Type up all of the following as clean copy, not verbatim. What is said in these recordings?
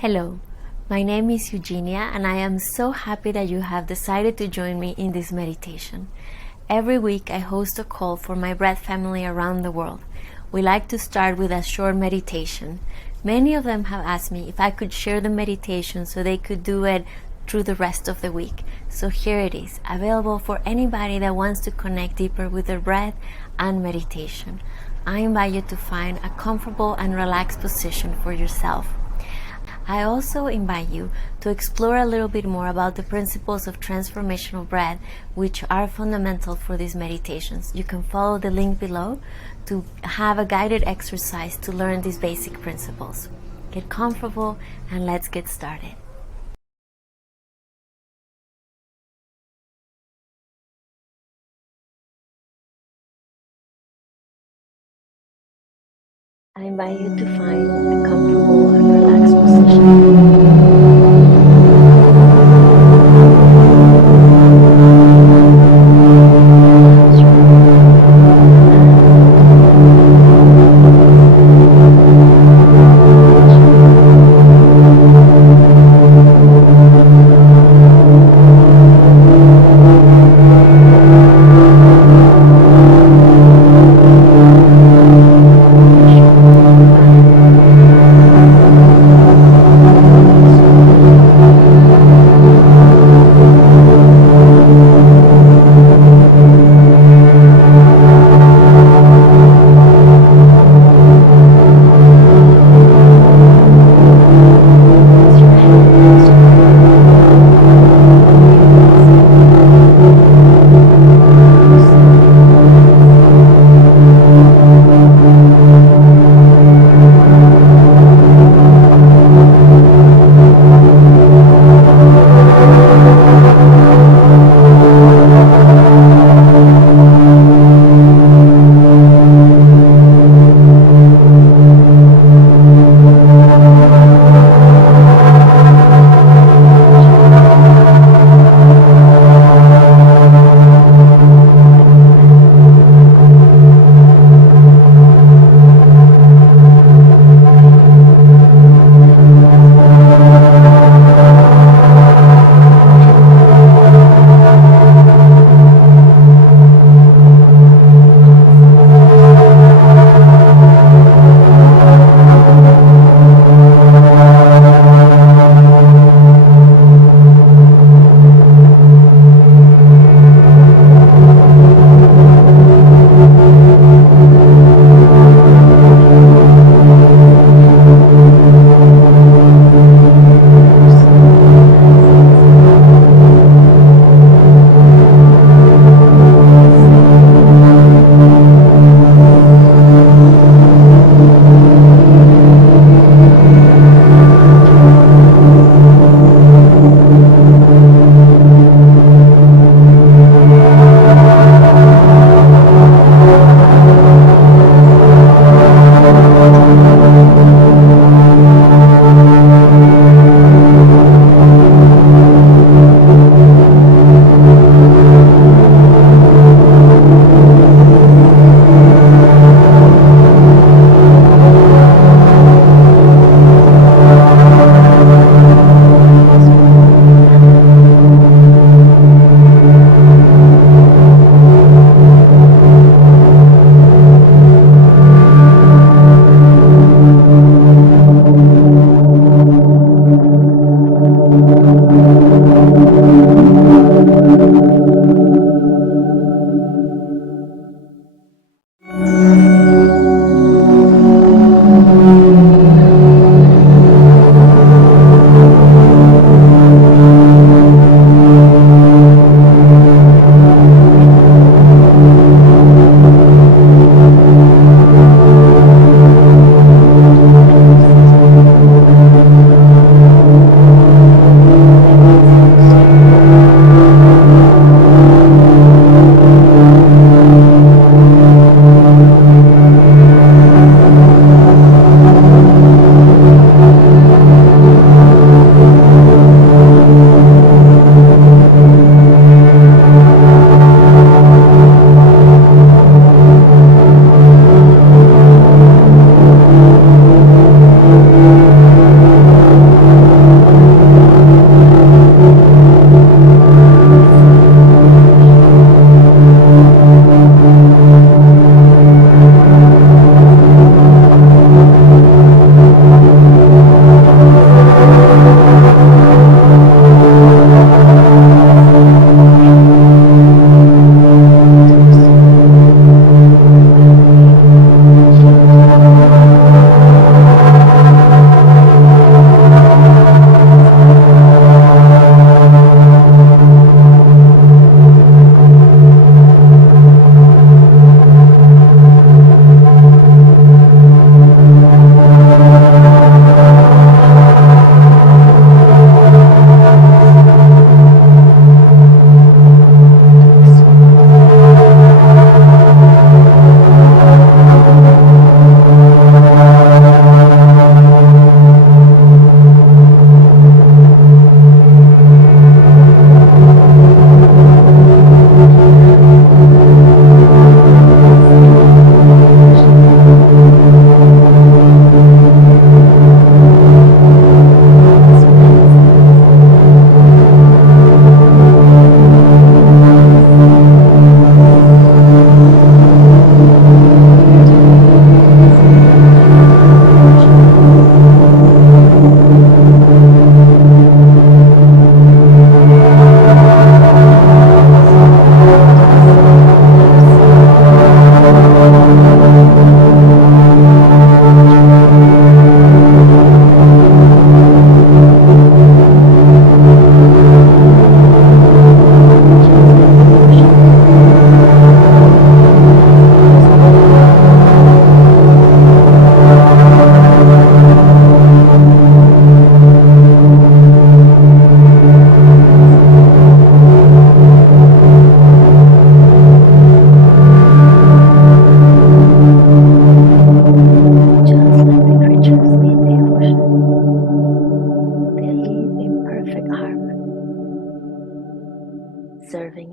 Hello, my name is Eugenia and I am so happy that you have decided to join me in this meditation. Every week I host a call for my breath family around the world. We like to start with a short meditation. Many of them have asked me if I could share the meditation so they could do it through the rest of the week. So here it is, available for anybody that wants to connect deeper with their breath and meditation. I invite you to find a comfortable and relaxed position for yourself. I also invite you to explore a little bit more about the principles of transformational breath, which are fundamental for these meditations. You can follow the link below to have a guided exercise to learn these basic principles. Get comfortable and let's get started. I invite you to find a comfortable and relaxed position.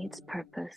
its purpose.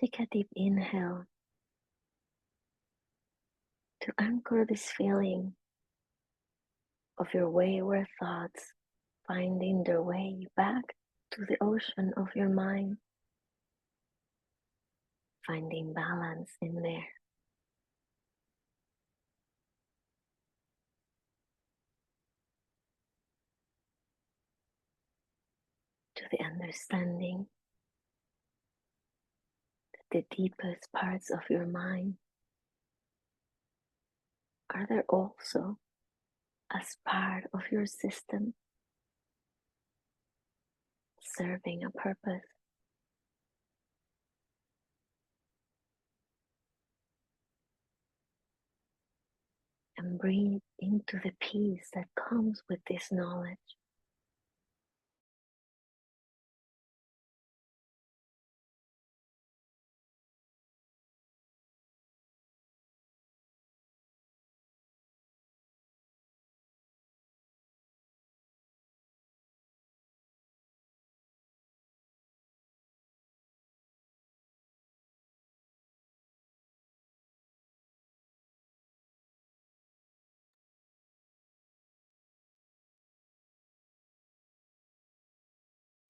Take a deep inhale to anchor this feeling of your wayward thoughts finding their way back to the ocean of your mind, finding balance in there. To the understanding that the deepest parts of your mind are there also as part of your system, serving a purpose. And breathe into the peace that comes with this knowledge.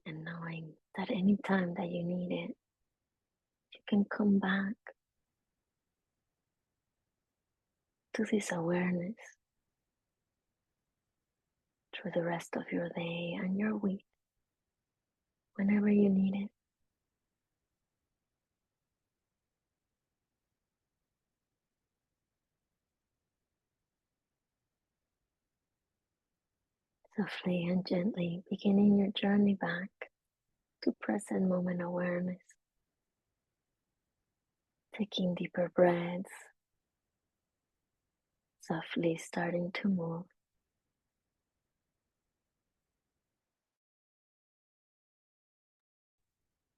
And knowing that any time that you need it, you can come back to this awareness through the rest of your day and your week, whenever you need it. Softly and gently beginning your journey back to present moment awareness, taking deeper breaths, softly starting to move.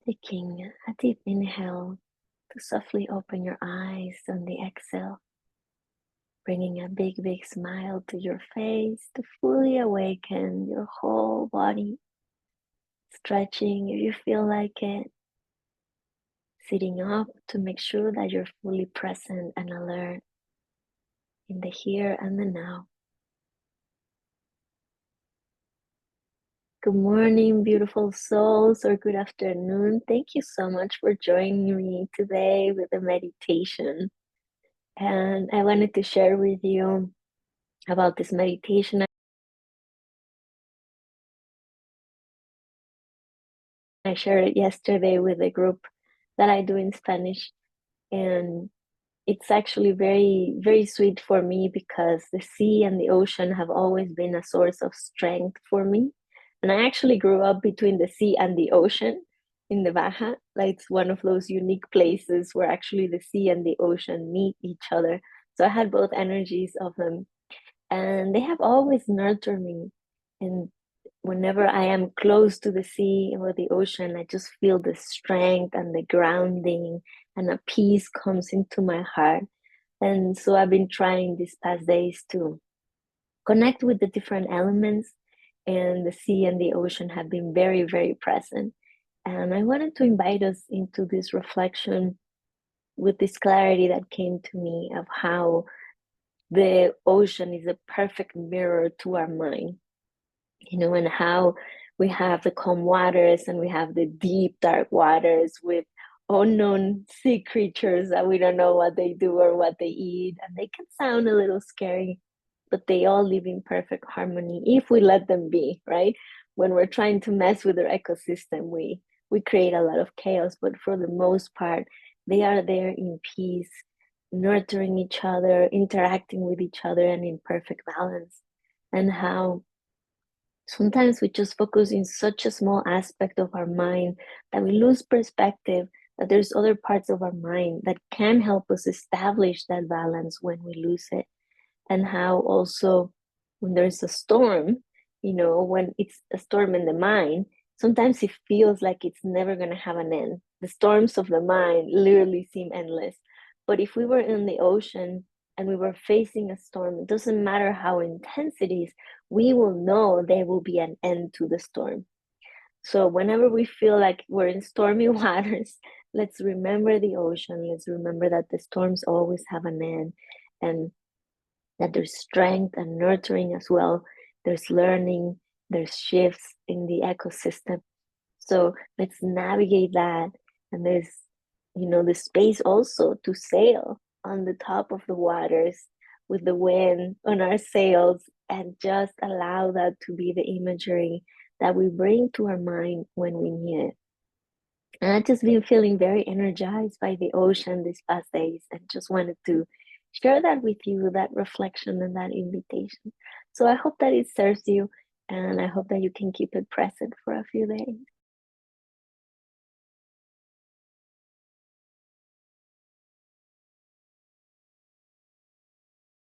Taking a deep inhale to softly open your eyes on the exhale, bringing a big, big smile to your face to fully awaken your whole body, stretching if you feel like it, sitting up to make sure that you're fully present and alert in the here and the now. Good morning, beautiful souls, or good afternoon. Thank you so much for joining me today with the meditation. And I wanted to share with you about this meditation. I shared it yesterday with a group that I do in Spanish, and it's actually very, very sweet for me because the sea and the ocean have always been a source of strength for me. And I actually grew up between the sea and the ocean in the Baja. Like it's one of those unique places where actually the sea and the ocean meet each other. So I had both energies of them, and they have always nurtured me. And whenever I am close to the sea or the ocean, I just feel the strength and the grounding, and a peace comes into my heart. And so I've been trying these past days to connect with the different elements, and the sea and the ocean have been very, very present. And I wanted to invite us into this reflection with this clarity that came to me of how the ocean is a perfect mirror to our mind, and how We have the calm waters and we have the deep, dark waters with unknown sea creatures that we don't know what they do or what they eat. And they can sound a little scary, but they all live in perfect harmony if we let them be, right? When we're trying to mess with their ecosystem, we create a lot of chaos, but for the most part, they are there in peace, nurturing each other, interacting with each other, and in perfect balance. And how sometimes we just focus in such a small aspect of our mind that we lose perspective that there's other parts of our mind that can help us establish that balance when we lose it. And how also when there's a storm, when it's a storm in the mind, sometimes it feels like it's never going to have an end. The storms of the mind literally seem endless. But if we were in the ocean and we were facing a storm, it doesn't matter how intense it is, we will know there will be an end to the storm. So whenever we feel like we're in stormy waters, let's remember the ocean. Let's remember that the storms always have an end, and that there's strength and nurturing as well. There's learning, there's shifts in the ecosystem. So let's navigate that. And there's, the space also to sail on the top of the waters with the wind on our sails, and just allow that to be the imagery that we bring to our mind when we need it. And I've just been feeling very energized by the ocean these past days, and just wanted to share that with you, that reflection and that invitation. So I hope that it serves you, and I hope that you can keep it present for a few days.